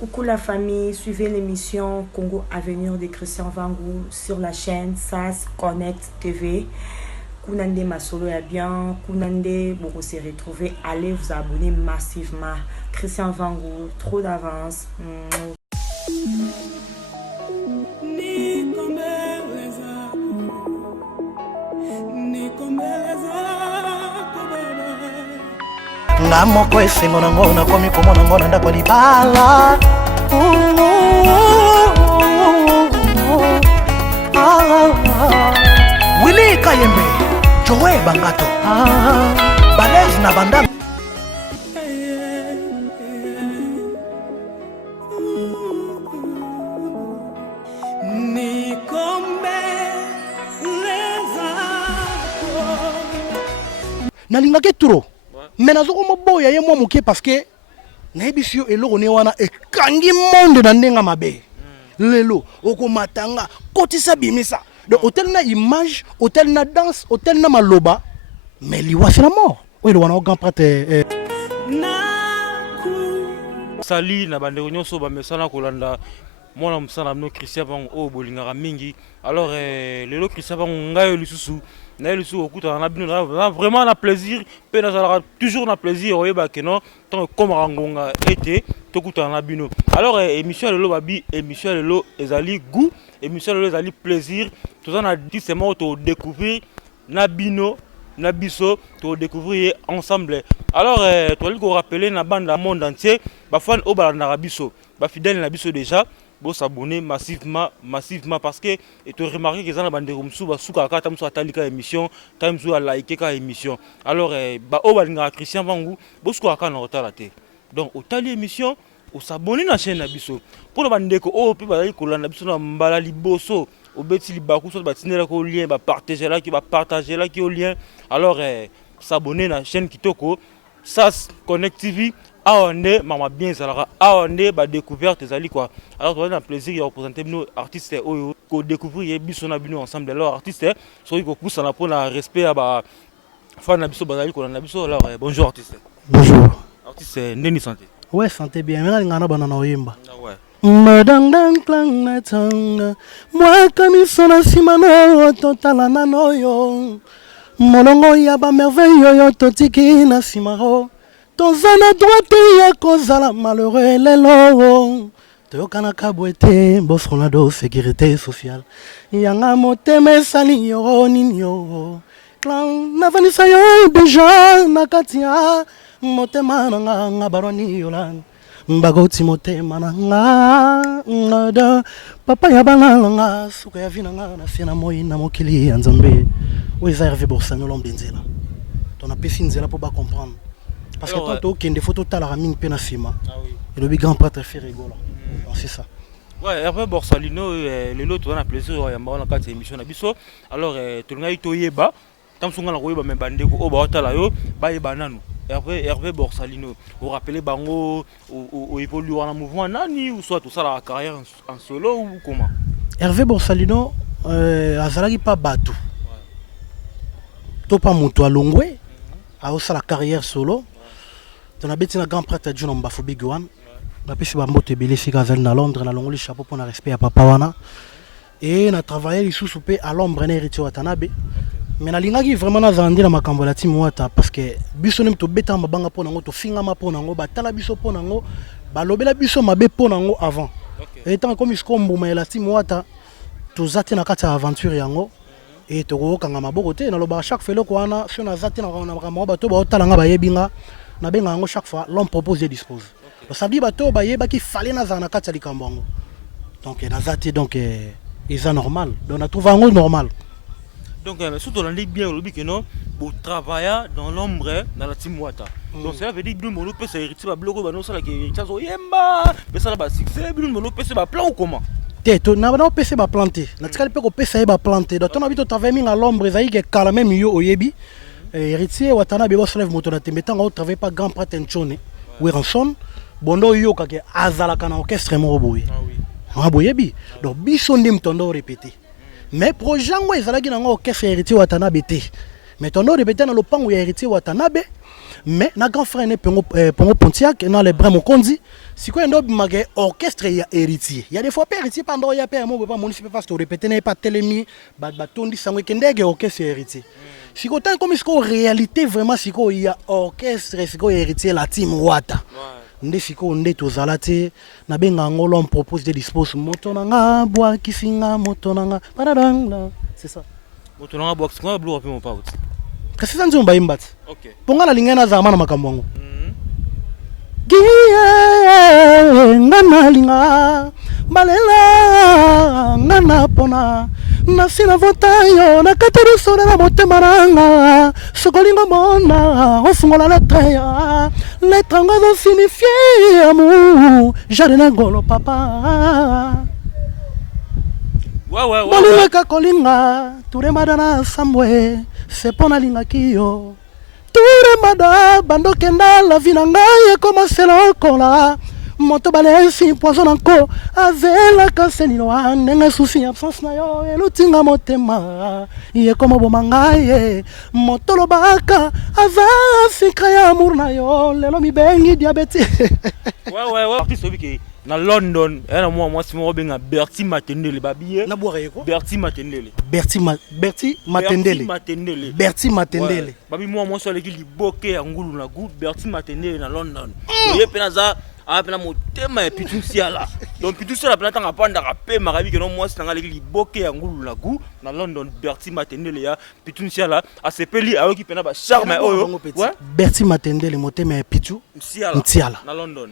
Coucou la famille, suivez l'émission Congo Avenir de Christian Vangou sur la chaîne SAS Connect TV. Kounande Masolo est bien, Kounande beaucoup se retrouver. Allez vous abonner massivement. Christian Vangou, trop d'avance. Nga moko esengo nango nakomi komona ngo na ndako libala Willy Kayembe Joe Bangato Balez na banda nalingaki turo mais nazoko moboya ye mwa moke parce que nayebisi yo eloko ne wana ekangi monde na ndenga mabe lelo okomatanga kotisa bimisa de hôtel na image hôtel na danse hôtel na maloba mais liwasi na mort oyo wana o grand prêtre sali na bandeko nyonso bamesana kolanda mwana mosala no Christian Vangou oyo bolingaka mingi alors lelo Christian Vangou ngai lisusu na lisusu okutana na bino vraiment na plaisir pe nazalaka toujours na plaisir oyeba ke non tant comme rangonga été tokutana na bino alors émission lelo babi émission lelo ezali goût émission lelo ezali plaisir toza na dit c'est moi to découvrir na bino na biso to découvrir ensemble alors to li ko rappeler na bande monde entier ba fan o balanda biso ba fidèle na biso déjà bon s'abonner massivement parce que et tu remarquer que ça na bande rumsu ba suka ka tamso atalika émission tamso a liker ka émission alors ba o balinga Christian Vangou bo suka ka na otalate donc otali émission o s'abonner na chaîne na biso pour bande ko o pe ba ko landa biso na mbala liboso au beti libaku so ba tinela ko lien ba partager là qui au lien alors s'abonner na chaîne Kitoko SAS Connect TV aonde mama bien ça aonde ba découverte zali quoi alors on a un plaisir de représenter nos artistes oyo ko découvrir biso na bino ensemble alors artistes so ko pousse na pona respect à ba fan na biso bazali ko na biso alors bonjour artiste. Bonjour Artiste Ndeni santé. Ouais santé bien mais ngana bana na oyemba ouais madang klang na tang moi comme sona simano totala na noyo molongo ya ba merveille yo totiki na simaro tozana droite ya kozala malheureux lelo toyokana kabwete bosona do sécurité sociale yanga motema esali yo nini yo clan navanisa yo déjà na kati ya motema nanga nga baroni yolan mbagoti motema nanga da papa ya bana nga suka ya vina nga na fina moi na mokili ya nzambe oyo Hervé Borsano lombenzela ton apesi nzela pour ba comprendre parce que toi tu des photos tala mingi pe na sima et le grand prêtre fait rigoler c'est ça ouais Hervé Borsalino lelo to na plaisir ya mbona kati émission na biso alors to ngai to yeba tamsunga na koyeba me bandeko o ba tala yo ba yeba nanu Hervé Borsalino vous rappelez bango au évoluer dans mouvement nani ou soit tout ça la carrière en solo ou comment Hervé Borsalino azalaki pas batou to pas moto alongwe a aussi la carrière solo ton abeti na grand prêtre John Mbafo Big One na pesi ba mbote belé sika zali na Londres na longoli chapeau pour na respect à papa wana et na travailler lisusu pe à l'ombre na héritier Watanabe mais na lingaki vraiment na zandi na makambo la team wata parce que biso nem to beta mabanga pona ngo to finga ma pona ngo batala biso pona ngo balobela biso mabe pona ngo avant et tant comme iskombo ma la team wata to zati na kata aventure yango et to ko kanga maboko te na loba chaque fois loko wana so na zati na makambo bato ba otala nga bayebinga na benga ngo chaque fois l'homme propose et dispose ça dit bato bayeba ki fallait na zana kata likambo ngo donc na zati donc ils sont normal donc na trouva ngo normal. Donc, surtout on dit bien le que non, pour travailler dans l'ombre dans la team Wata. Donc, ça veut dire que nous peut hériter le bloc, nous ça qui hérite ça yemba, mais ça la base c'est nous peut se plan ou comment? Teto na ba pese ba planter. Na tikali pe ko pese ba planter. Donc on habite travailler à l'ombre zaï que kala même yo oyebi. Héritier Watanabe bo soulève moto na tembe tango travailler pas grand prêtre Nchone. Weranson bondo yo ka ke azala kana orchestre mo boye. Ah oui. Boyebi. Donc biso ndim tondo répéter. Mais projet ngo ezalaki nango orchestre héritier Watanabe te. mais ton répété dans le pan où héritier Watanabe mais na grand frère ne Pongo Pontiac dans les bras Mokondi si quoi ndo magé orchestre ya héritier il y a des fois pas héritier pendant il y a pas moi pas mon pas parce que répéter n'est pas télémi ba tondi sangwe kendege orchestre héritier si quoi tant comme en réalité vraiment si quoi il y a orchestre si quoi héritier la team Wata nde siko nde tozala te na benga ngolo on propose de dispose moto nanga bwa kisinga moto nanga paradanga c'est ça moto nanga bwa kisinga blo wapi mo pauti kasi sanzi mbaimbat okay ponga la lingena za mana makambo ngo giye ngana linga balela ngana pona nasina votayo na katero sona na motema nanga sokolingo mona ofungola lettre ya lettre ngo signifie amour jardin ngolo papa ouais baleka kolinga turemada na samwe sepona linga kiyo turemada bandokenda la vie na ngai commencer lokola moto balesi poison encore avela kasenino ndenge souci absence na yo elutinga motema ye comme bomangaye moto lobaka ava fikra ya amour na yo lelo mibengi diabete ouais artiste obiki na London na moi si mo benga Berti Matendele babiye na boire ko Berti Matendele babi moi so leki liboke ya ngulu na good Berti Matendele na London ye pena za apena motema ya Pitunsiala donc Pitunsiala pena tanga panda ka marabi que non moi sanga leki liboke ya ngulu na gu na London Berti Matendele ya Pitunsiala asepeli ayoki pena ba charme oyo ouais Berti Matendele motema ya Pitu Ntiala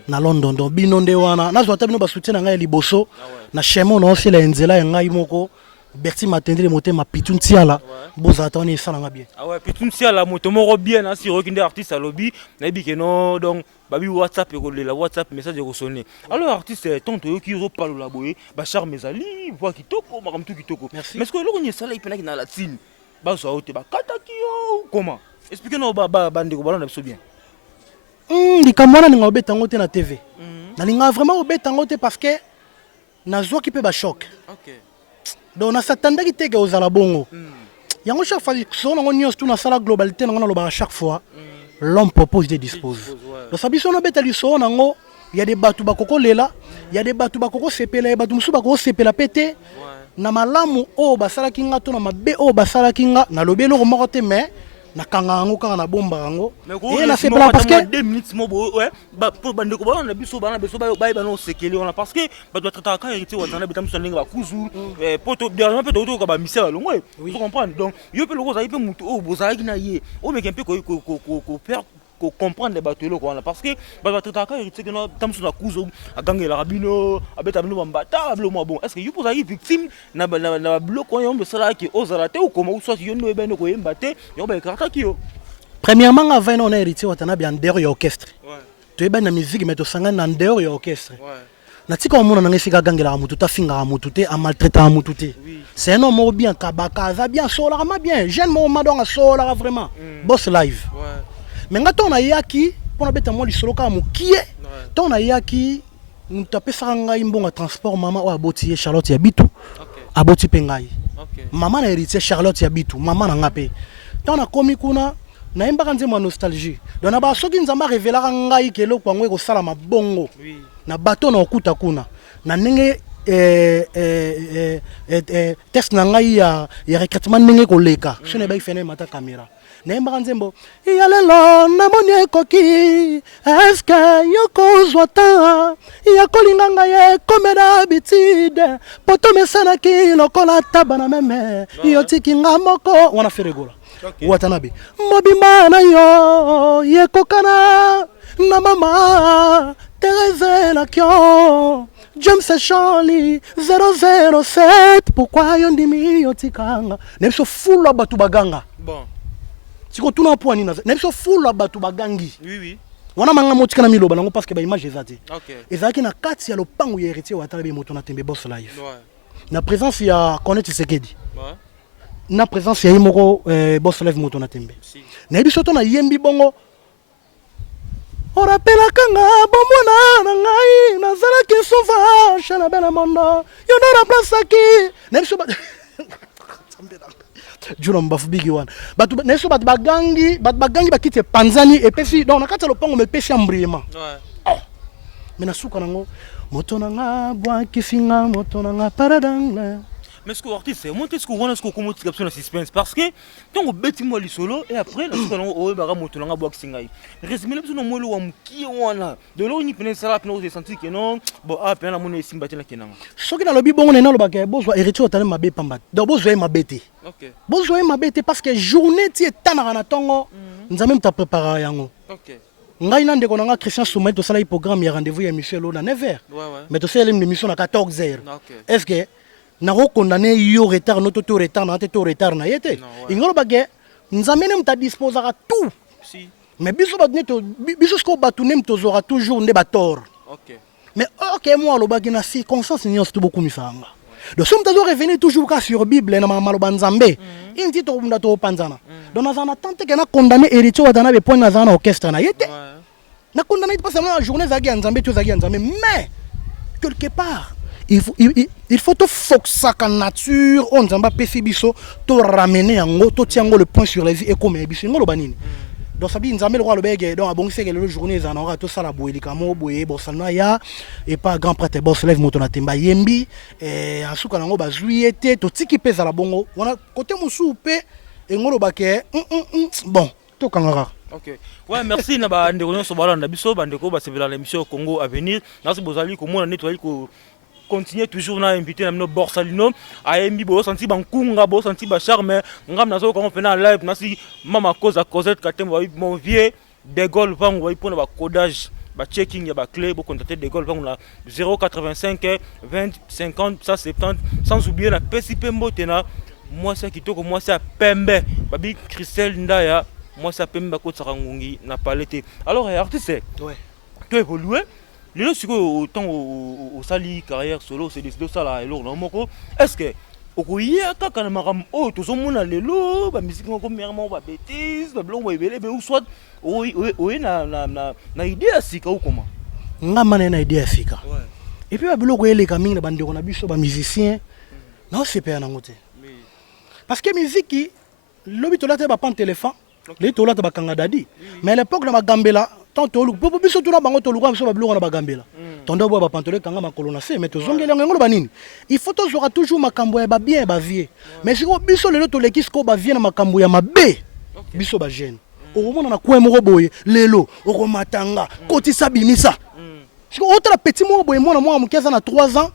na London donc binonde wana nazo tabino ba soutien nga ya liboso na chemo no sila enzela ya ngai moko Berti Matendele motema Pitu Ntiala bozata on esala nga bien ah ouais Pitu Ntiala motomo bien na si rekinde artiste à lobby na bi que non donc babi WhatsApp et la WhatsApp message de sonner alors artiste tonto yo ki ro parle la boye ba charme ezali voix kitoko makam tout kitoko mais est-ce que lo ni sala ipena ki na latine ba so ote ba kataki yo comment expliquez nous ba bande ko balona biso bien likamwana ninga obeta ngote na TV na ninga vraiment obeta ngote parce que nazwa ki pe ba choc OK donc na satanda ki teke ozala bongo yango chaque fois so na ngoni tout na sala globalité na ngona lo ba chaque fois l'homme propose des dispose donc ça biso na beta liso nango il y a des batu bakoko lela il y a des batu bakoko sepela batu musu bakoko sepela pété na malamu o basala kinga to na mabe o basala kinga na lobelo ko moko te mais na kanga ngo kanga na bomba ngo et na sepela parce que 2 minutes mo ouais ba pour bande ko ba na biso ba ba no sekeli on parce que ba doit traiter ka héritier watana bitam so ndinga ba kuzu poto dernièrement peut to ba misa ba longo tu comprends donc yo pe loko za ipe mutu o bozalaki na ye o meke mpe ko faire ko comprendre les bateaux ko wana parce que ba doit traiter ka héritier que no tam so na kuzu agangela rabino abeta bino bambata blo mo bon est-ce que yo posa victime na bloc on yo sala ki ozalate ou comment ou soit yo no ebe no ko embate yo ba karta ki yo premièrement avant on a héritier watana bien dehors orchestre tu es na musique mais to sanga na dehors orchestre na tika omona na ngesika gangela mutu ta finga mutu te a maltraiter mutu te c'est un homme bien kabaka za bien sola ma bien jeune mo madonga sola vraiment boss live mais ngato na yaki pona beta mo lisolo ka mukie to na yaki mutapesa ngai mbonga transport mama o aboti Charlotte ya bitu aboti pengai mama na héritier Charlotte ya bitu mama na ngape to na komi kuna na imbaka nzema nostalgie donc na ba soki nzamba révéler ngai kelo kwa ngwe ko sala mabongo na bato na okuta kuna na ndenge test na ngai ya recrutement ndenge ko leka so ne ba ifene mata caméra na imbaka nzembo ya lelo na moni ekoki est-ce que yoko zwata ya kolinga ngai comme d'habitude poto mesana ki lokola tabana meme yo tikinga moko wana feregola watanabe mobima na yo yekokana na mama Thérèse Lakio James Charlie 007 pourquoi yo ndimi yo tikanga nebiso fula batu baganga bon siko tuna poani na nebiso fula batu bagangi oui wana manga motika na miloba nango parce que ba image ezati OK ezaki na kati ya lopango ya héritier watala be moto na tembe boss live na présence ya Connect Sekedi na présence ya imoko boss live moto na tembe na biso to na yembi bongo orapela kanga bomona na ngai nazala ki sauvage na bela mondo yo na remplace ki na biso Juna mbafu bigi wana. Batu neso batu bagangi bakite panzani et puis donc nakata lopango me pesi ambriema. Ouais. Mais nasuka nango moto nanga bwa kisinga moto nanga paradang. Mais ce que artiste c'est moi qu'est-ce qu'on voit ce qu'on commence caption la suspense parce que tant on bête moi les solo et après nasuka nango o ba moto nanga bwa kisinga. Résumé le besoin moi le wa muki wana. De l'eau ni pene sala pene de sentir que non bon ah pene la mona simba tena kenanga. Soki na lobi bongo nena lo ba ke bozwa héritier otale mabe pamba. Donc bozwa mabete. OK. Bozwa mabete parce que journée ti etana na tongo nzambe mta préparer yango. OK. Ngai na ndeko nanga Christian Soumet to sala programme ya rendez-vous ya Michel Lo na 9h. Ouais ouais. Mais to sala une émission na 14h. OK. Est-ce que na ko condamner yo retard no to retard na to retard na yete. Ingolo bagé nzambe ne mta disposer à tout. Si. Mais biso ba neto biso sko batune mto zora toujours nde bator. OK. Mais OK moi lo bagé na circonstance ni osto beaucoup misanga. Donc somme tazo revenir toujours ka sur Bible na maloba nzambe. Inti to munda to panzana. Donc na zana tante que na condamner héritier wa dana be point na zana orchestre na yete. Na condamner pas seulement la journée zagi nzambe to zagi nzambe mais quelque part il faut te foxer la nature on nzamba pesi biso to ramener yango to tiango le point sur les vies et comme biso ngolo banini. Donc ça dit nzambe le roi le bege donc abongise que le journée za na ora to sala boeli kamo boye bosana ya et pas grand prêtre boss lève moto na temba yembi et asuka nango bazuiete to tiki pesa la bongo wana côté musu pe ngolo bake bon to kangara. OK. Ouais, merci na ba ndeko nyonso balanda biso bandeko ba sevela l'émission Congo à venir. Nasi bozali ko mona nettoyer ko continuer toujours na inviter na no Borsalino a embi bo senti bankunga bo senti ba charme ngam nazo ko on live nasi mama cause à Cosette katembo mon vieux de Gaulle vangu va pour ba codage ba checking ya ba clé bo contacter de Gaulle vangu la 085 20 50 170 sans oublier la PCP mbotena moi c'est kitoko moi c'est pembe babi Christelle Ndaya moi ça peut me côté rangungi na palette alors artiste ouais tu évolué le siko autant au sali carrière solo c'est décidé ça là alors moko est-ce que okoya kaka na maram o to zomona lelo ba musique ngoko merement ba bêtise ba blongo ebele be ou soit o na idée asika ou comment ngama na idée asika ouais et puis ba blongo eleka mingi na bandeko na biso ba musicien non c'est pas na ngote parce que musique lobi to la te ba pan téléphone les tola ta bakanga dadi mais à l'époque na bagambela tant tolu popo biso tuna bango tolu kwa biso bablo na bagambela tondo bo ba pantole kanga makolo na se mais to zongela ngolo banini il faut to zora toujours makambo ya ba bien ba vie mais siko biso lelo to lekisko ba vie na makambo ya mabe biso ba jeune okomona na kwa moko boye lelo okomatanga kotisa bimisa siko otra petit moko boye mona mwa mukeza na 3 ans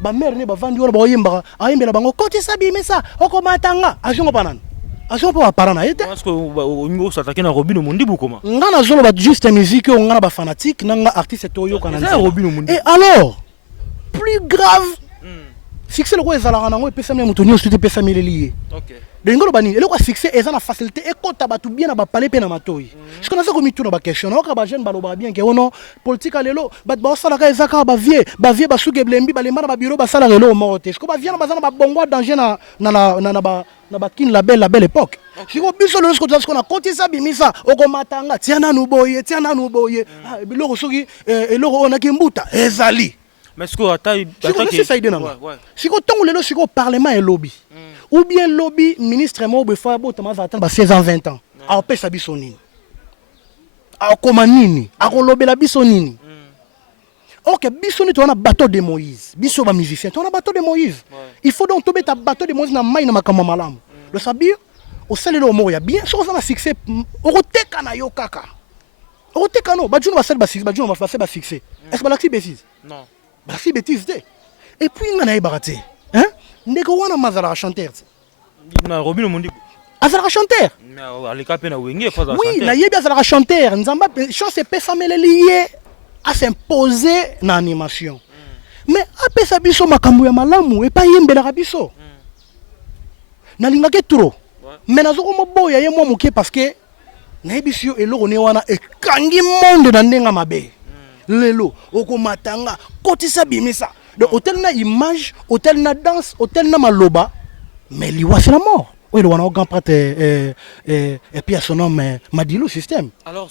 ba mère ne ba vandi wana ba yemba ayembela bango kotisa bimisa okomatanga ajongo banana aso pa parana ete parce que on s'attaquer na Robino Mondibu comment ngana zolo ba juste musique on ngana ba fanatique nga artiste to yo kana nzela Robino Mondibu et alors plus grave succès le ko ezala na ngo pesa me muto nyo studio pesa me lié OK de ngolo bani ele ko succès eza na facilité e kota batu bien na ba parler pe na matoi ce qu'on a ça comme tout na ba question na ka ba jeune ba lo ba bien ke ono politique lelo ba ba sala ka ezaka ba vie ba suge blembi ba le mara ba bureau ba sala lelo mo te ce ko ba vie na ba zana ba bongo danger na ba kin la belle époque siko biso le sko qu'on a côté ça bimisa okomatanga tiana nu boye biloko soki eloko ona ki mbuta ezali mais ce que attaque siko tongo lelo siko parlement et lobby ou bien lobby ministre mo be fa bo tama attendre ba 16 ans 20 ans a pesa biso nini a komanini a ko lobela biso nini. OK, biso ni to na bateau de Moïse biso ba musicien to na bateau de Moïse il faut donc tomber ta bateau de Moïse na mai na makama malamu le sabir au salelo mo ya bien so na succès okoteka na yo kaka okoteka no ba juno ba sel ba succès ba juno ba faire ba succès est-ce que la bêtise non ba si bêtise et puis ngana e barate hein ndeko wana mazala chanteur na Robino Mondibu azala chanteur mais alika pe na wenge pas chanteur oui na yebi azala chanteur nzamba chance pesa mele lié à s'imposer na animation mais apesa biso makambo ya malamu e pa yembela biso na lingake trop mais nazoko moboya ye mo moké parce que na ebisio eloko ne wana e kangi monde na ndenga mabe lelo okomatanga kotisa bimisa donc hôtel na image hôtel na danse hôtel na maloba mais liwa c'est la mort oui le wana grand prêtre et puis à son nom Madilu système alors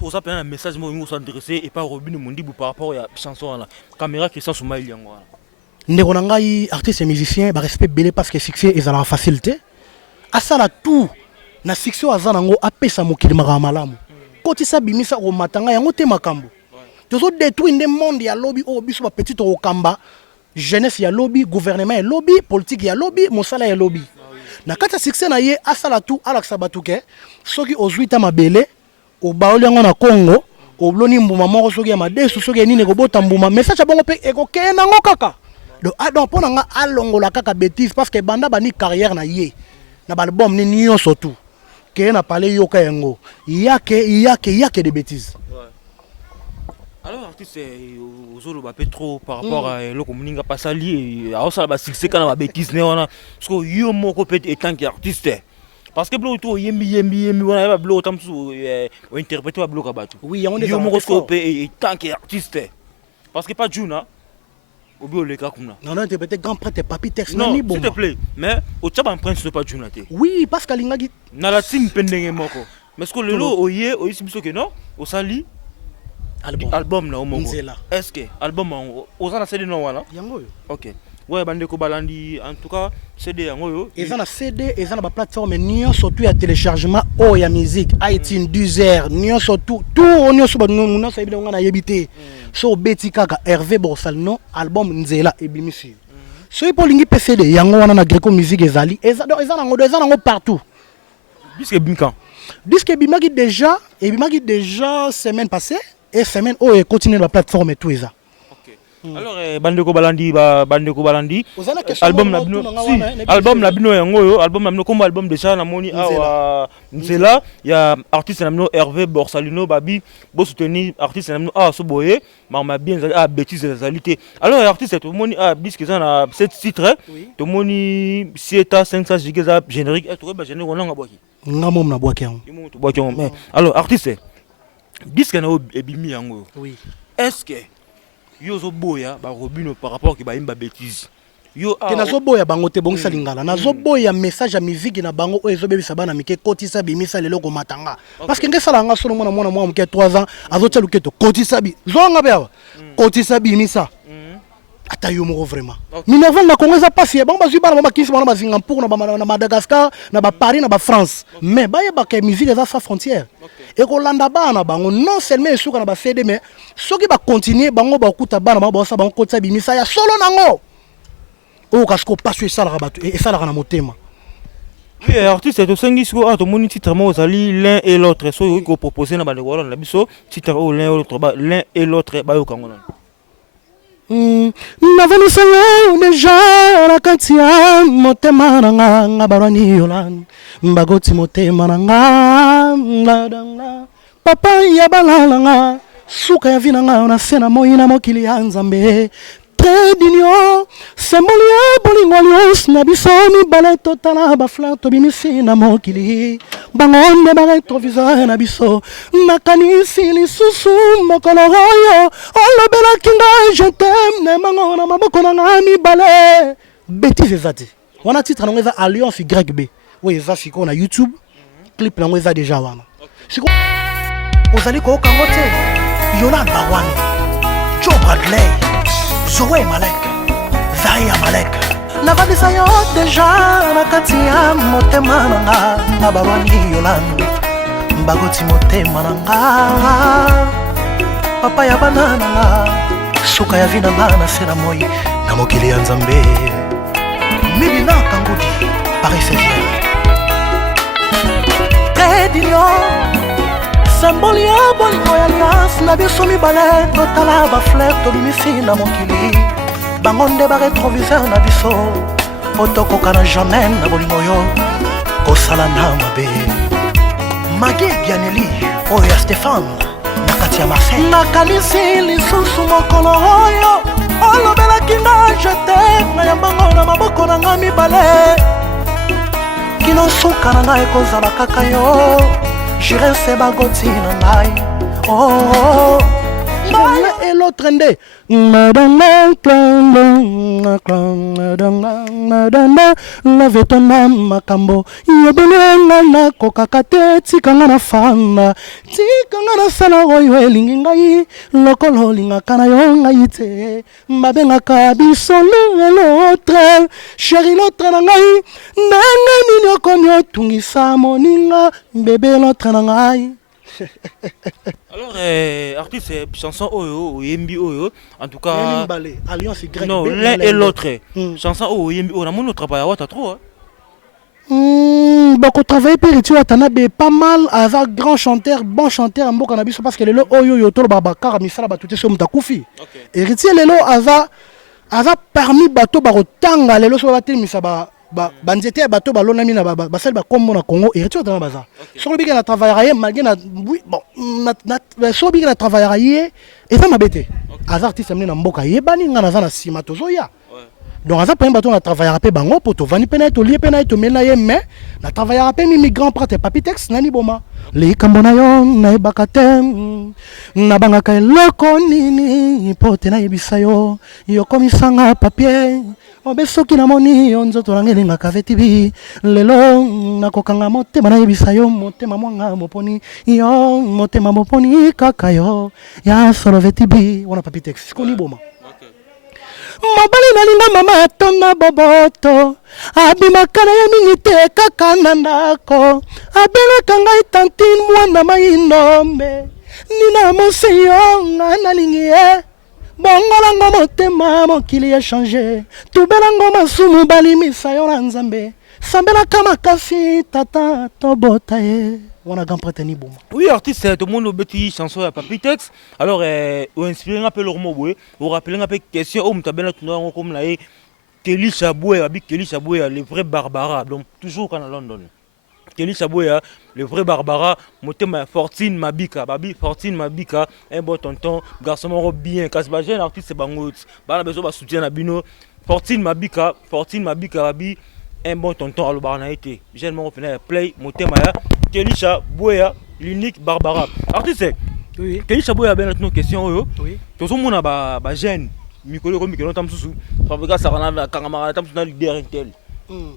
vous appelez un message moi vous s'adresser et pas Robino Mondibu par rapport à chanson là caméra Christian Soumaï yango ndeko na ngai artiste et musicien ba respect belé parce que succès ezala facilité asala tout na succès aza nango apesa mokili makambo malamu kotisa bimisa komatanga yango te makambo tozo détruire nde monde ya lobby o biso ba petit okamba jeunesse ya lobby gouvernement ya lobby politique ya lobby mosala ya lobby na kata succès na ye asala tout alakisa batu ke soki ozuita mabele obaoli yango na Congo obloni mbuma moko soki ya madesu soki ya nini kobota mbuma message bongo pe ekokee nango kaka donc pona nga alongola kaka bêtise parce que banda bani carrière na ye na album ni nyonso tout ke na parler yoka yango yake de bêtises. Alors artiste ozolo ba trop par rapport à loko muninga pasali a osala ba succès kana ba bêtise ne wana parce que yo moko peut être tant qu'artiste parce que bloto yembi wana ba bloto tamsu o interpréter ba bloka batu oui on est yo moko ko peut tant qu'artiste parce que pas Juna obi oleka kuna non interpréter grand prêtre papi texte non ni bon s'il te plaît mais au tchaba prince ne pas Juna te oui parce qu'alingaki na la team pendenge moko mais ce que lelo oye oyisi biso que non o sali album na omongo est-ce que album ozana CD no wana yango yo OK ouais bande ko balandi en tout cas CD yango yo ezana CD ezana ba plateforme nion surtout ya téléchargement o ya musique iTunes Deezer nion surtout tout on so ba no sa ebile ngana yebité so beti kaka Hervé Borsalino album Nzela ebimisi so ipolingi PCD yango wana na Greco Musique ezali ezana ngo partout disque bimaki déjà semaine passée et semaine où est continuer la plateforme et tout ça. Alors bandeko balandi album na bino si album na bino yango yo album na bino comme album déjà na moni awa Nzela ya artiste na bino Hervé Borsalino babi bo soutenir artiste na bino so boye ma bien bêtise réalité alors artiste to moni disque ça na 7 titres to moni sieta 500 giga générique to ba générique on nga boki ngamo na boki yango to boki mais alors artiste disque na ebimi yango oui est-ce que yozo boya ba robino par rapport ke ba imba bêtise yo te nazo boya bango te bongisa lingala nazo boya message ya musique na bango o ezobebisa bana mike kotisa bimisa lelo ko matanga parce que ngesala nga solo mwana mke 3 ans azotia luketo kotisa bi zonga bewa kotisa bimisa ata yo moko vraiment Minerval na Congo za passe bango bazwi bana ba kinsi bana ba Singapour na Madagascar na ba Paris na ba France mais ba yeba ke musique za sa frontière et kolanda bana bango non seulement esuka na ba CD mais soki ba continuer bango ba kuta bana ba sa bango kotisa bimisa ya solo nango o kasko passe ça la rabatu et ça la na motema. Oui artiste to sengi siko to moni titre mo zali l'un et l'autre so yo ko proposer na ba ngolo na biso titre o l'un et l'autre ba yo kango na Navenisanga deja rakatia motema nanga barani yolan mbagoti motema nanga ladanga papa ya balanga suka ya vinanga na sena moyina mokili ya Nzambe Tredinyo sembolia bolingolios na bisomi bale totala ba flanto bimisi na mokili bangonde ba retroviseur na biso makanisi lisusu mokolo oyo olobela kinga je t'aime ne mangona maboko na ngami bale bêtise ezati wana titre na ngeza Alliance YB oui eza siko na YouTube clip na ngeza déjà wana siko ozali ko kangote Yolande Bawani Joe Bradley Zoé Malek, Zaya Malek. Navadisa yo deja nakati ya motema nanga na barwani Yolande mbagoti motema nanga papa ya bana nanga suka ya vina na sena moi na mokili ya Nzambe Milina Kangudi Paris 16e Tredinyo symbole ya bolingo ya alliance na biso mibale totala ba fleur tobimisi na mokili bango nde ba retroviseur na biso po tokoka na jamais na bolingo yo kosala na mabe Magie Gianelli oyo ya Stéphane na kati ya Marseille nakanisi lisusu mokolo oyo olobelaki nga je t'aime na yambango na maboko na nga mibale kino suka na nga ekozala kaka yo J'irai se bagoti na ngai oh l'autre ndé lave ton âme makambo yobelenga na kokaka te tikanga na fanda tikanga na sala oyo elingi ngai lokolo olingaka na yo ngai te babengaka biso l'autre chéri l'autre na ngai ndenge nini okomi otungisa moninga bebe l'autre na ngai. Alors, artiste, chanson Oyo, Yembi Oyo, en tout cas. Alliance Y. Non, l'un et l'autre. Chanson Oyo, Yembi Oyo, on a travaillé à trop. Beaucoup travaillé Périti Watanabe, pas mal, avec grand chanteur, bon chanteur, en cannabis, parce que le Oyo Yoto Babakar, Misala Batouté sur Mtakoufi. Héritier Lelo Ava parmi bateau Barotanga, Lelo Sobaté Misaba. Banzete bateau balona mina basel ba kombo na Congo héritier dans baza sur le biga na travailler malgré na bon na so biga na travailler et ça mabete az artiste amena mboka yebani ngana za na sima tozoya donc aza pa bateau na travailler pe bango poto vani pena to lié pena to mena ye mais na travailler pe mi migrant prate papitex nani boma le kambona yo na ebakate na bangaka eloko nini pote na yebisa yo komisanga papier obesoki na moni yo nzoto nangelingaka vetibi lelo nakokanga motema nayebisa yo motema mwanga moponi yo motema moponi kaka yo ya solo vetibi wana papitex sikoni boma mobali nalinga mama atonda boboto abimaka na ye mingi te kaka na ndako abelaka ngai tantine mwana mainombe nina moseyo nga nalingi ye bongolango motema mokili echange tubelango masumu balimisa yo na nzambe sambelaka makasi tata tobota ye wana grand prêtre ni boma. Oui, artiste, tout le monde obéit chanson à Papitex. Alors, on inspire un peu leur mot, on rappelle un peu question, on t'a bien entendu comme là, Kelly Chaboué, Kelly Chaboué, le vrai Barbara, donc toujours quand à London. Kelly Chaboué, le vrai Barbara, mon Fortune Mabika, Babi Fortune Mabika, un bon tonton, garçon bien, Kasba jeune artiste, c'est Bangout, Bana besoin de soutien à Bino, Fortune Mabika, Babi, un bon tonton à l'Obarnaïté. Jeune mon play, mon thème, Kelly Chaboué, l'unique Barbara. Artiste, oui. Kelly Chaboué a bien une question, oui. Tout le monde a jeune, Mikolo, Mikolo, Tamsou, Fabrica Sarana, Kangamara, Tamsou, leader intel.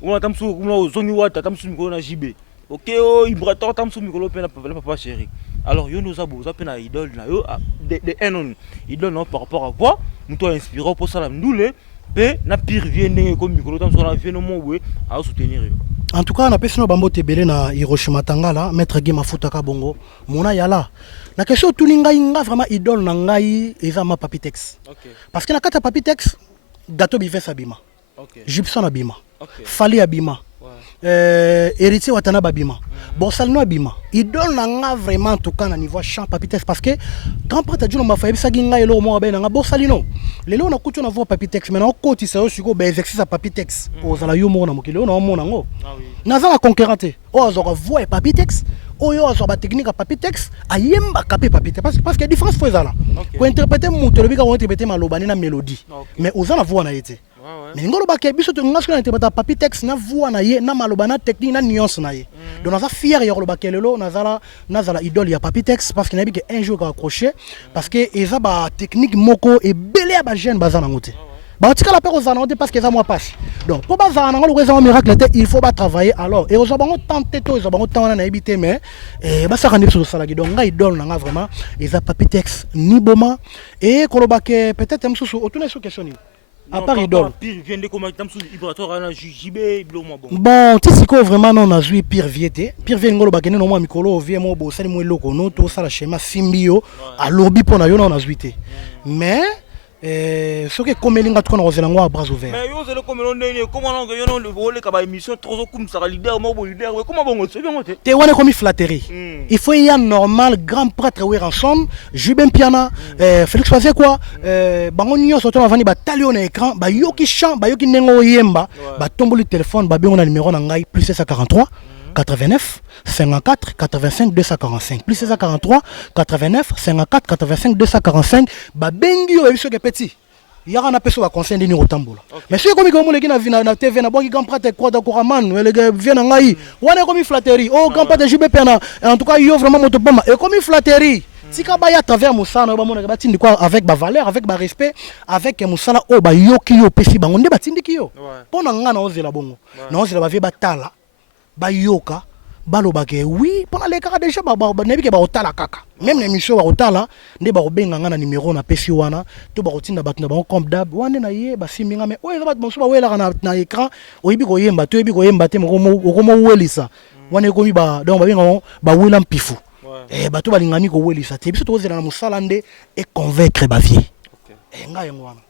On a Tamsou, on a Zoni Wata, Tamsou, Mikolo, Jibé. Ok, il me retend Tamsou, Mikolo, papa chéri. Alors, yo nous a beau, ça peine à idole, de un idole par rapport à quoi, nous t'avons inspiré pour ça, nous les. Na pire vient comme Mikolo Tamsou, na vient au monde à soutenir. En tout cas, on a pesé nos bambos tebele na Hiroshima Tangala, maître Gema Futaka Bongo, Mona Yala. La question tout l'inga inga vraiment idole nangai eza ma Papitex. Parce que na kata Papitex, Gato Bives abima, Gibson abima, Fali abima, héritier Watana abima, Borsalino abima. Idole nanga vraiment en tout cas na niveau chant Papitex parce que grand prêtre Dieu m'a fait ça ginga elo mo abena nga Borsalino. Lelo na kutu na voix Papitex mais na okoti sa yo siko ba exercice à Papitex. Ozala yo mo na mokile na mo nango. Nazala concurrente. O azora voix Papitex. Oyo azora technique à Papitex ayemba kapé Papitex parce que différence faut ezala. Ko interpréter muto lebika ko interpréter malobani na mélodie. Mais ozala voix na yete. Mais ngolo ba ke biso to ngasko na interpréter Papitex na voix na ye na malobana technique na nuance na ye. Donc naza fier ya lo ba kelelo nazala idole ya Papitex parce que na bi que un jour ka accrocher parce que eza ba technique moko et belé ba jeune bazana ngote. Ba tika la peur aux anondes parce que ça moi passe. Donc pour bazana ngolo ko eza un miracle il faut pas travailler alors et aux bango tenter to aux bango tana na ebité mais ba sa rendre sur salagi donc nga idole na nga vraiment eza Papitex ni boma et koloba que peut-être même sous autour sur question ni à part idole. Bon, tu sais quoi vraiment non a joué pire viété. Pire vient ngolo bakene no moi mikolo vie mo bo sali mo loko no to sala schéma simbio à lobby pona yo non a joué. Mais ce que comme linga to na ozela ngwa bras ouverts. Mais yo zelo comme non ndeni comment non yo non le voler ka ba émission trop comme ça leader mo bo leader comment bon c'est bien moté. Te wana comme flatterie. Il faut y a normal grand prêtre oui ensemble, Jubin Piana, Félix faisait quoi bango nyo soto avani ba talio na écran, ba yo ki chant, ba yo ki nengo yemba, ba tombo le téléphone, ba bengo na numéro na ngai plus 643 89 54 85 245 plus 643 89 54 85 245 ba bengi yo biso ke petit il y a un appel sur la conseil de Nirotambola. Mais si comme il y a na TV, na bois qui grand prêtre quoi d'accord man, les gars viennent en Gaï, on est comme une flatterie. Oh, grand prêtre JBP en tout cas, il y a vraiment mon topama. Et comme une flatterie. Si tu as à travers Moussana, avec ma valeur, avec ma respect, avec Moussana, oh, bah, yo ki yo pesi, bah, on est batindi ki yo. Pendant nga na ose la bongo. Na ose la vie batala, bah, yoka. Balobake oui pendant les cas déjà ba nebi ke ba otala kaka même l'émission ba otala nde ba obenga nga na numéro na pesi wana to ba otinda batuna ba comme dab wane na ye ba siminga mais oyo ba bonso ba wela na écran oyibi ko yemba to yebi ko yemba te mo welisa wane ko mi ba donc ba benga ba wela mpifu ba to ba lingami ko welisa te biso to zela na musala nde et convaincre ba vie nga yango wana.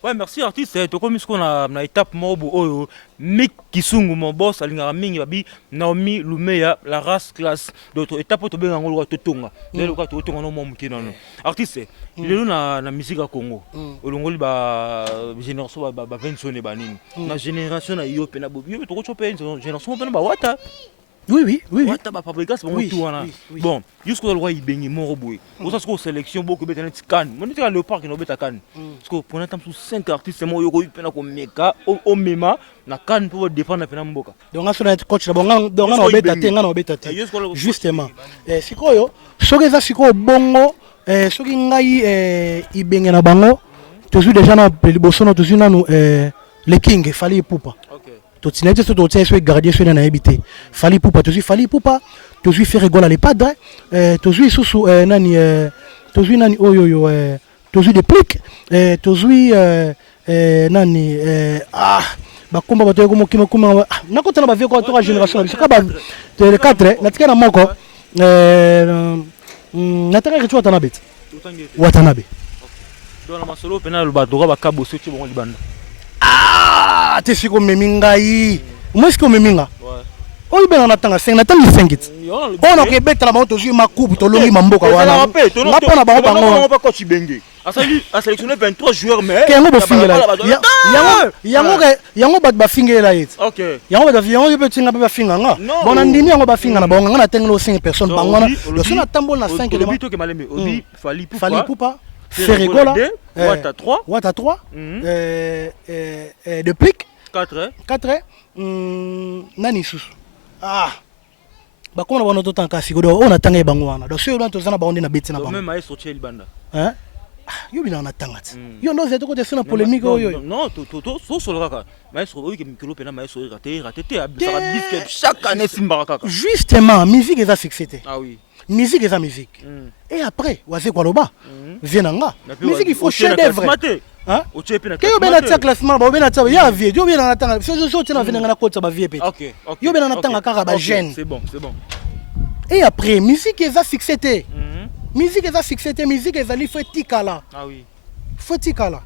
Ouais, merci artiste. Tu comme ce qu'on a na étape mobo oyo Mick Kisungu mon boss alinga mingi babi Naomi Lumeya la race classe d'autres étape to benga ngolo to tonga. Lelo ka to tonga no mo mukina no. Artiste, lelo na musique à Congo. Olongoli ba génération ba vensone ba nini. Na génération na yo pe na bobi yo to ko chope génération pe na ba wata. Oui. Wata ba fabrikas ba tout wana. Bon, jusqu'au roi ibengi mon roboué. Au sens que sélection beaucoup betanet scan. Mon était le parc no beta kan. Parce que pour l'instant sous 5 artistes mo yo ko pena ko meka o mema na kan pour défendre pena mboka. Donc on a coach la bonga donc on beta te ngana beta te. Justement. Sikoyo soki za sikoyo bongo soki ngai ibenge na bango toujours déjà na libosono toujours nanu le king fali pupa. Tu tiens tout tu es gardien sur na habité fali pupa tu faire rigoler les padres tu sous nani oyo tu des pliques tu nani bakomba bato kuma na kota na ba vie ko to génération c'est ka ba le 4 na tika na moko na taka kitu watanabe donc na masolo pena le bato ba kabo soki bon libanda te siko memingai moi siko meminga oyi benga na tanga 5 na tanga 5 ona ke betala ba to jui makubu to longi mamboka wana na pona ba bango ba coach bengi a sélectionné 23 joueurs mais yango bo fingela yango bat ba fingela it OK yango ba yango be tinga ba finga nga bona ndini yango ba finga na bonga nga na tengelo 5 personnes bango na le sona tambola na 5 le bito ke malembe obi fali pupa Ferregola, Wata 3, Wata 3, de plique 4, nani susu. Bah comment on a tout en cas on a tangé bangwana. Donc sur l'autre zone on na beti na bango. Même maestro Cheli Banda. Hein? Yo bina na tangati. Yo no zeto ko te na polémique yo. Non, to sur le kaka. Maestro oui que micro pena maestro raté ça disque chaque année simbaraka. Justement, musique est succès. Ah oui. Musique est musique. Et après, waze kwa loba. Vienanga. Musique il faut chef d'œuvre. Hein? Yo bena tia classement, ba bena tia ya vie, yo bena na tanga. So tia na venanga na kota ba vie pe. OK. Yo bena na tanga kaka ba jeune. C'est bon. Et après, musique est succès. Musique est succès, musique est ali faut tikala. Ah oui. Faut tikala.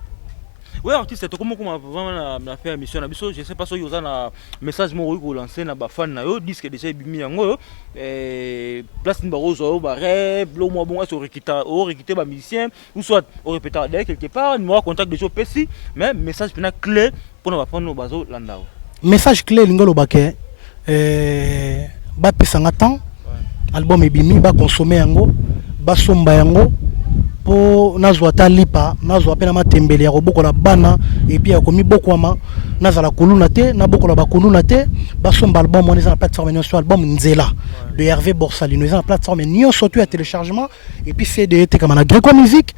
Ouais, artiste, comment vraiment na faire émission na biso, je sais pas si vous avez un message mo ko lancer na ba fan na yo disque déjà bimi yango place ba rozo ba rêve lo mo bon so rekita ba musicien ou soit au répéteur quelque part numéro contact de PC mais message pena clé pour na prendre bazo landao. Message clé lingolo baké ba pesanga temps album ebimi ba consommer yango ba somba yango po nazwa ta lipa nazwa pena matembele ya kobokola bana et puis akomi bokwama nazala kuluna te na bokola bakuluna te basomba album on est en plateforme sur album Nzela de Hervé Borsalino est en plateforme nio surtout à téléchargement et puis c'est de comme na Greco Musique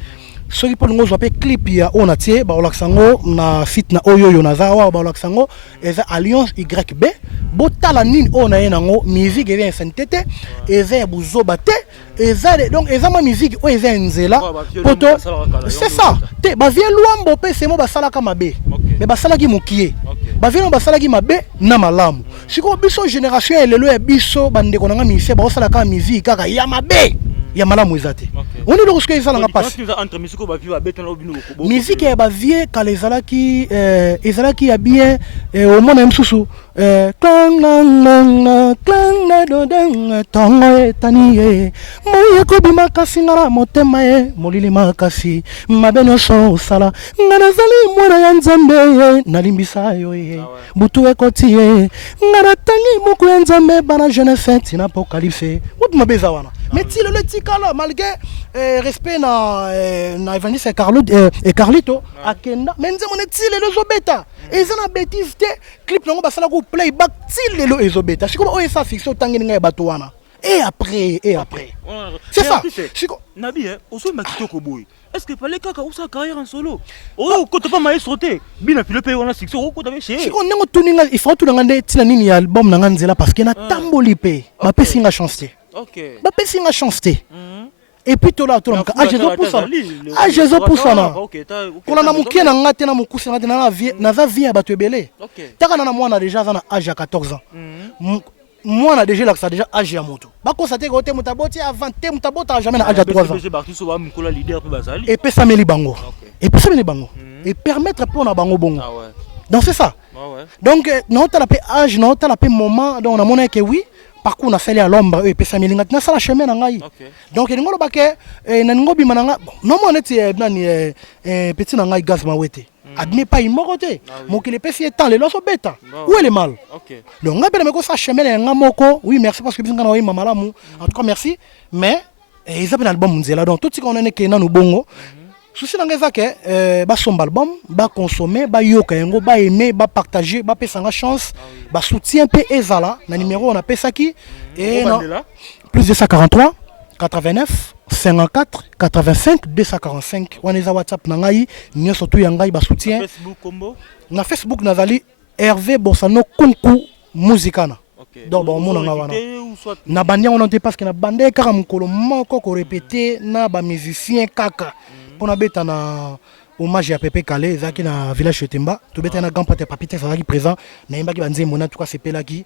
soki po ngo zwape clip ya ona tie ba olaksango na site na oyo nazawa ba olaksango eza Alliance YB botala nini ona yenango musique eza sentete eza buzoba te eza donc eza ma musique o eza Nzela poto c'est ça te ba vie luambo pe c'est mo ba sala kama be mais ba sala ki mukie ba vie no ba sala ki mabe na malamu siko biso génération elelo ya biso bande konanga musique ba sala kama musique kaka ya mabe ya malamu ezate on est lorsque ils allent passer entre musique ba vivre beton obino musique ya ba vie kalezala ki ya bien au monde msusu clang do tongo etanie moye ko bima kasi ngara motema ye molili makasi mabeno so sala ngana zali mwana ya nzambe nalimbisa yo ye butu ekoti ye ngara tangi muku ya nzambe bana jeunesse tina apocalypse what mabeza wana mais ti le tikala malgré respect na Evangeliste et Carlito akenda mais nzemo ne ti le zobeta ezana bêtise te clip nango basala ko playback ti le ezobeta siko o esa fiction tangini ngai bato wana et après c'est ça siko Nabi oso makitoko boy est-ce que fallait kaka usa carrière en solo oh quand pas maestro te bina pilope on a fiction ko tabe chez siko nengo tuninga il faut tout ngande tina nini album nanga nzela parce que na tamboli pe ba pesi nga chance te OK ba pesi nga chance te et puis tout là tout là Jésus pour ça qu'on a mukie na ngate na mukusi ngate na vie na za vie ba tebele taka na mwana déjà za na âge à 14 ans moi na déjà là ça déjà âge à moto ba constater que mutaboti avant te mutabota jamais na âge à 3 ans et puis ça meli bango et puis ça meli bango et permettre pour na bango bongo donc c'est ça donc non t'as la âge non t'as la moment donc on a monnaie que oui parcours na fait à l'ombre et puis ça melinga na sala chemin na ngai donc il ngolo bake na ngobi mananga non mo neti nani petit na ngai gaz mawete admet pas immoroté mon qu'il est pesi temps les loso beta où est le mal donc ngabe na meko sa chemin na moko oui merci parce que bisinga na oui mama lamu en tout cas merci mais ils appellent album nzela donc tout ce qu'on a que na no bongo souci na ngeza ke ba somba album ba consommer ba yoka yango ba aimer ba partager ba pesa nga chance ba soutien pe ezala na numéro on appelle ça qui et plus de 143 89 54 85 245 waneza WhatsApp na ngai nyoso tu yangai ba soutien Facebook combo na Facebook nazali Hervé Bossano Kunku Muzikana donc bon mon nga wana na bandia on te parce que na bande kaka mukolo moko ko répéter na ba musicien kaka pona beta na hommage à Pepe Calais zaki na village Chetemba to beta na grand père papite ça qui présent na imba ki banzembo na tout cas c'est pelaki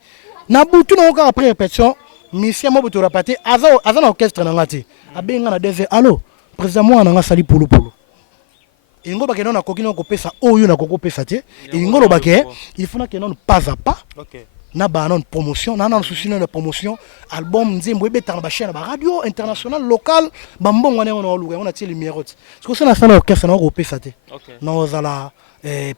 na butu na ka après répétition mission mo butu rapate aza na orchestre na ngati abenga na DV allo président moi na nga sali pulu ingo ba kena na kokino ko pesa oyo na koko pesa te ingo lo ba ke il faut na kena pas à pas na ba non promotion na souci de promotion album nzembo ebeta na ba chaîne ba radio international local ba mbongo na on luga on a tie numéro parce que ça na sala orchestre na ko pesa te na ozala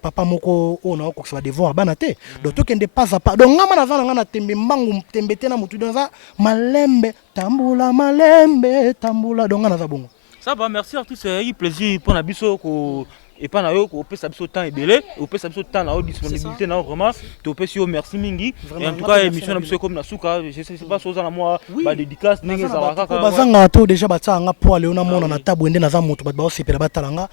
papa moko on a ko sa devoir bana te donc to kende pas à pas donc ngama na zana ngana tembe mbangu tembe te na mutu dans ça malembe tambula donc ngana za bongo ça va merci artiste c'est plaisir pour na biso ko et pas na yo ko pesa biso temps ebele o pesa biso temps na disponibilité na vraiment to pesi yo merci mingi et en tout cas émission na biso comme na suka je sais pas soza na moi ba dédicace ndenge za kaka bazanga to déjà batanga poale ona mona na tabwende na za moto ba sepela batalanga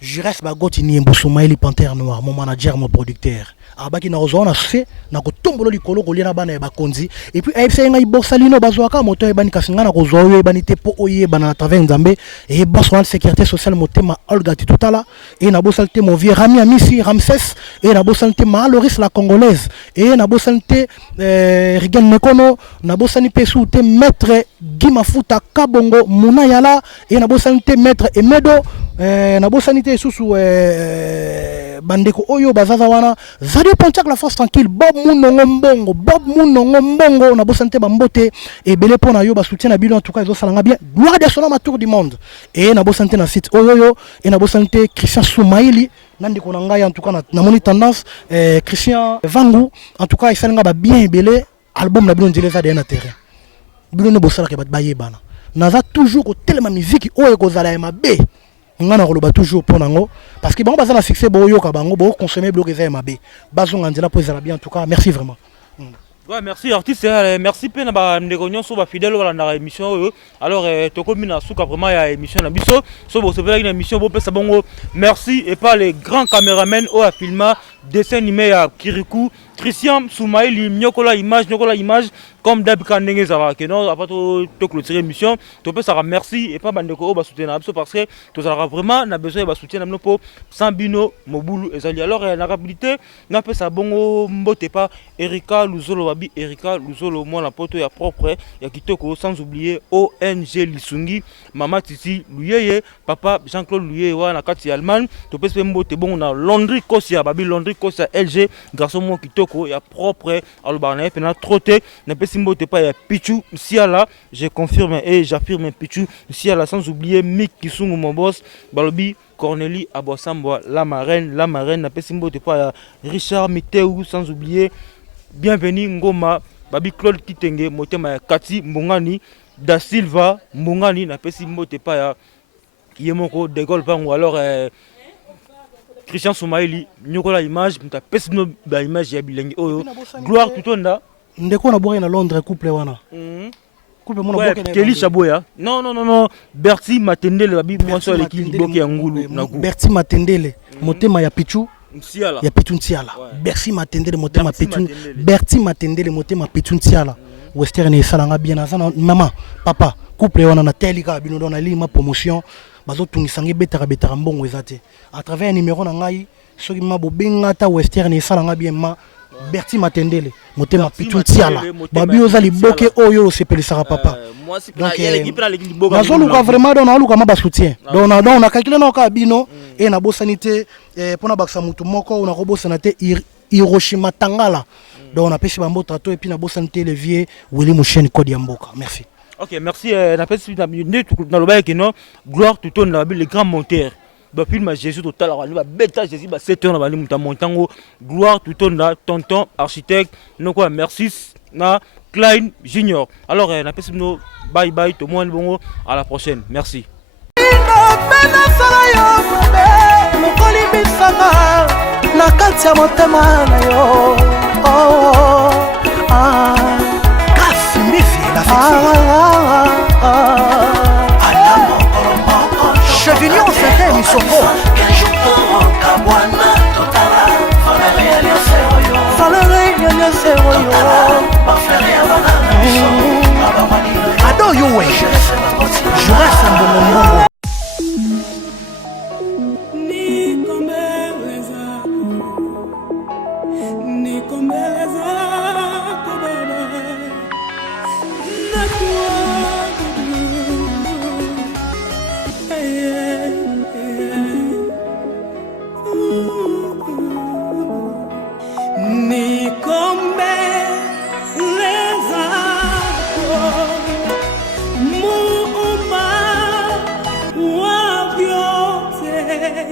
je reste ba goti ni Mboussoumaïli Panthère Noire mon manager mon producteur abaki na ozona fait na ko tombolo likolo ko lena bana ba konzi et puis AFC ngai bosalino bazwaka moto e bani kasinga na ko zoyo e bani te po oye bana na travers nzambe et boss de sécurité sociale motema Olga Titutala et na bosalte mon vieux Rami Amisi Ramses et na bosalte ma Loris la congolaise et na bosalte Rigen Nekono na bosani pesu te maître Gimafuta Kabongo Munayala et na bosalte maître Emedo na bosanité susu bandeko oyo bazaza wana Zadio Pontiac la force tranquille Bob Munongo Mbongo na bosanité bambote et belé pona yo ba soutien na bilo en tout cas ils salanga bien gloire de son ma tour du monde et na bosanité na site oyo et na bosanité Christian Soumaïli nandi ko ngai en tout cas na moni tendance Christian Vangu en tout cas il salanga ba bien belé album na bilo ndeleza de na terrain bilo ne bosala ke ba bayebana naza toujours ko tellement musique oyo ko zala ya mabe ngana koloba toujours pour nango parce que bon baza na succès boyo ka bango bo consommer bloquer za mabe bazonga nzela pour ezala bien en tout cas merci vraiment ouais merci artiste merci pe na ba ndeko nyonso ba fidèle wala na émission alors tokomi na suka vraiment ya émission na biso so bo sevela na émission bo pesa bongo merci et pas les grands caméramens au a filma dessin animé ya Kirikou Christian Soumaïli nyokola image comme d'habitude ndenge za que non après to clôturer émission to pe ça merci et pas bandeko ba soutenir biso parce que to ça vraiment na besoin ba soutenir na po Sambino Mobulu ezali alors na rapidité na pe ça bongo mbote pas Erika Luzolo wabi Erika Luzolo moi la poto ya propre ya kitoko sans oublier ONG Lisungi Mama Titi Luyeye papa Jean-Claude Luyeye wa na kati Allemagne to pe mbote bongo na Laundry Kosia babi Laundry Kosia LG garçon mo kitoko ya propre alors na pe na troté na pe simbote pas ya Pichu Siala je confirme et j'affirme Pichu Siala sans oublier Mick Kisungu mon boss balobi Cornélie Abosamboa la marraine na pe simbote pas ya Richard Miteu sans oublier bienvenue Ngoma babi Claude Kitenge motema ya Kati Mbongani Da Silva Mungani na pesi mbote pa ya Yemoko de Gaulle ou alors Christian Soumaïli nyokola image mta pesi no ba image ya bilengi oyo gloire tout onda ndeko na boka na Londres couple wana couple mona boka na Kelly Chaboya non Berti Matendele babi mwaso l'équipe boki ya ngulu na ku Berti Matendele motema ya Pichu Ntiala ya Pichu Ntiala Berti Matendele motema Pichu Berti Matendele motema Pichu Ntiala Western esalanga bien azana maman papa couple wana na telika bino na lima promotion bazo tungisangi betaka mbongo ezate à travers un numéro na ngai soki mabo bengata Western esalanga bien ma Berti Matendele motema Pichu Ntiala babi ozali boke oyo sepelisaka papa donc nazoluka vraiment donc naluka ma ba soutien donc na kakile na ka bino et na bosanité pona baksa mutu moko na kobosana te Hiroshima Tangala donc on a pêché bambo trato et puis na bosanité le vieux Willy Mouchen Kodi Mboka merci. OK, merci na pêché na loba que non gloire tout on le grand monteur depuis ma Jésus total va bêta Jésus ba 7 heures na bali muta montango gloire tout on tonton architecte non quoi merci na Klein Junior. Alors na pêché no bye bye tout le monde bongo à la prochaine. Merci. Na kati ya motema na yo kasi mbifi na Chevignon c'était Misoko Ado you way je reste un bon moment. Nakuwa